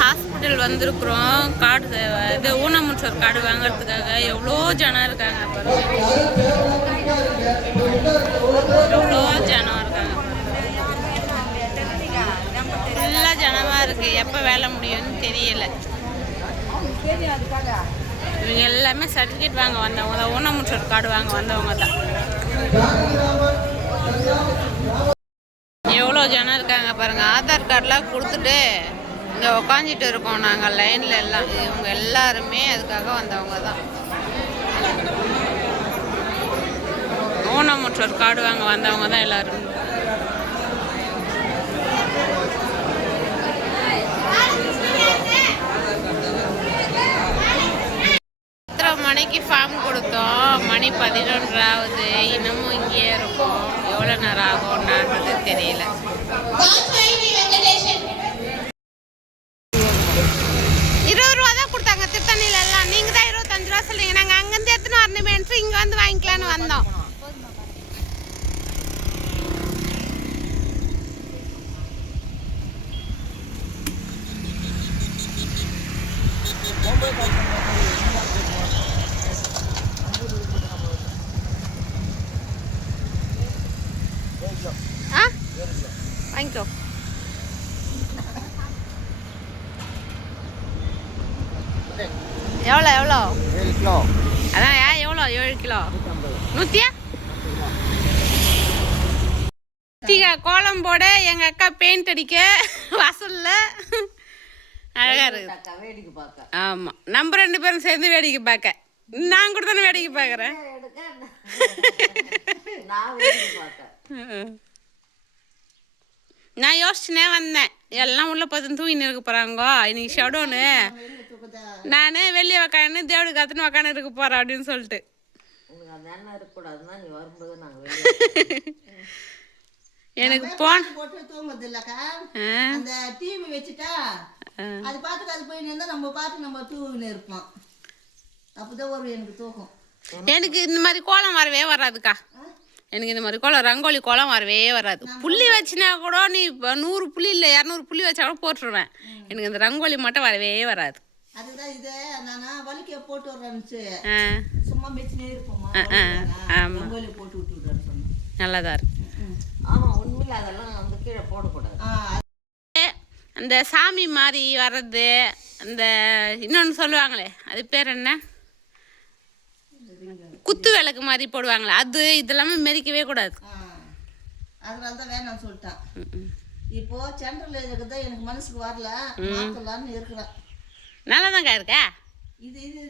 Hospital வந்திருக்கிறோம். Card இது ஊனமுற்றோர் card வாங்குறதுக்காக எவ்வளோ ஜனம் இருக்காங்க எவ்வளோ ஜனம் இருக்காங்க ஃபுல்லாக ஜனமாக இருக்குது எப்போ வேலை முடியும்னு தெரியல. இவங்க எல்லாமே சர்டிஃபிகேட் வாங்க வந்தவங்க தான். ஊனமுற்றோர் கார்டு வாங்க வந்தவங்க தான். எவ்வளோ ஜனம் இருக்காங்க பாருங்கள் ஆதார் கார்டெலாம் கொடுத்துட்டு இங்கே உக்காந்துட்டு இருக்கோம் நாங்கள் லைனில் எல்லாம். இவங்க எல்லாருமே அதுக்காக வந்தவங்க தான். ஊனமுற்றோர் கார்டு வாங்க வந்தவங்க தான் எல்லாரும். எத்தனை மணிக்கு ஃபார்ம் கொடுத்தோம். மணி பதினொன்றாவது. ஆகுது இன்னமும் இங்கேயே இருக்கும். எவ்வளோ நேரம் ஆகும்ன்றது தெரியல. ஆ? வாங்கிக்கோ. எவ்வளோ எவ்வளோ? ஏழு கிலோ. அதான் ஏன் எவ்வளோ? ஏழு கிலோ. நூற்றியா கோலம் போட எங்கள் அக்கா பெயிண்ட் அடிக்க. வாசல்ல. அழகா இருக்கு வேடிக்கை பார்க்க ஆமாம் நம்ம ரெண்டு பேரும் சேர்ந்து வேடிக்கை பார்க்க நான் கூட தானே வேடிக்கை பார்க்குறேன் நான் யோசிச்சுனே வந்தேன். எல்லாம் உள்ள பார்த்து தூங்கின்னு இருக்க போகிறாங்கோ இன்னைக்கு ஷடோனு. நான் வெளியே உக்காந்து தேவடு காத்துன்னு உக்காந்து இருக்க போகிறேன் அப்படின்னு சொல்லிட்டு. எனக்கு போன போட்டு தூங்குறது இல்லக்கா அந்த டிவி வச்சுட்டா அது பாட்டுக்கு அது போய் நின்றா நம்ம பாட்டு நம்ம தூங்கின்னு இருப்போம் அப்பதான் ஒரு எனக்கு தூக்கம். எனக்கு இந்த மாதிரி கோலம் வரவே வராதுக்கா. எனக்கு இந்த மாதிரி கோலம் ரங்கோலி கோலம் வரவே வராது. புள்ளி வச்சுனா கூட நீ இப்போ நூறு புள்ளி இல்லை இரநூறு புள்ளி வச்சா கூட போட்டுருவேன். எனக்கு இந்த ரங்கோலி மட்டும் வரவே வராது. அதுதான் இது. நானா வலிக்க போட்டு விடுறேன்னு சும்மா மெச்சினே விட்டு விடுறேன்னு சொன்னேன். நல்லதா இருக்கு. ஆமாம் உண்மையில் அதெல்லாம் வந்து கீழே போடக்கூடாது. அந்த சாமி மாதிரி வர்றது அந்த இன்னொன்று சொல்லுவாங்களே அது பேர் என்ன? குத்து விளக்கு மாதிரி போடுவாங்களே அது இதெல்லாமே மெரிக்கவே கூடாது. அதனால தான் வேணாம்னு சொல்லிட்டான். இப்போ சென்ட்ரல் இருக்குதான் எனக்கு மனசுக்கு வரல மாத்தலாம்னு இருக்கிறேன். நல்லாதாங்க இருக்கா? இது இது